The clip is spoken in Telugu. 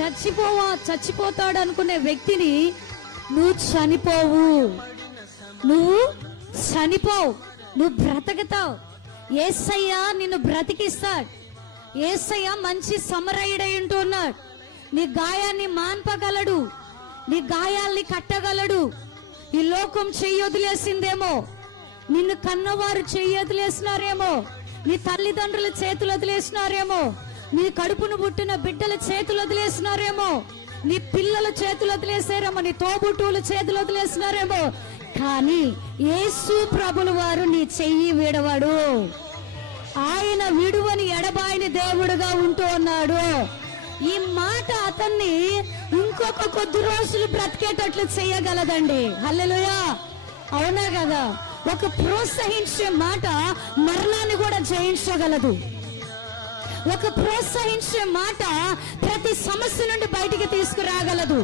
చచ్చిపోతాడు అనుకునే వ్యక్తిని నువ్వు చనిపోవు, నువ్వు చనిపోవు, నువ్వు బ్రతకతావు. యేసయ్య నిన్ను బ్రతికిస్తాడు. యేసయ్య మంచి సమరయుడై ఉంటున్నాడు. నీ గాయాన్ని మాన్పగలడు, నీ గాయాల్ని కట్టగలడు. ఈ లోకం చెయ్యి వదిలేసిందేమో, నిన్ను కన్నవారు చెయ్యి వదిలేసినారేమో, నీ తల్లిదండ్రుల చేతులు వదిలేసినారేమో, నీ కడుపును పుట్టిన బిడ్డల చేతులు వదిలేసినారేమో, నీ పిల్లల చేతులు వదిలేసారేమో, నీ తోబుట్టువుల చేతులు వదిలేసినారేమో. కానీ యేసు ప్రభుల వారు నీ చెయ్యి విడవడు. ఆయన విడువని ఎడబాయని దేవుడుగా ఉంటూ ఉన్నాడు. ఈ మాట అతన్ని ఇంకొక కొద్ది రోజులు బ్రతికేటట్లు చేయగలదండి. హల్లెలూయా, అవునా కదా? ఒక ప్రోత్సహించే మాట మరణాన్ని కూడా జయించగలదు. ఒక ప్రోత్సహించే మాట ప్రతి సమస్య నుండి బయటికి తీసుకురాగలదు.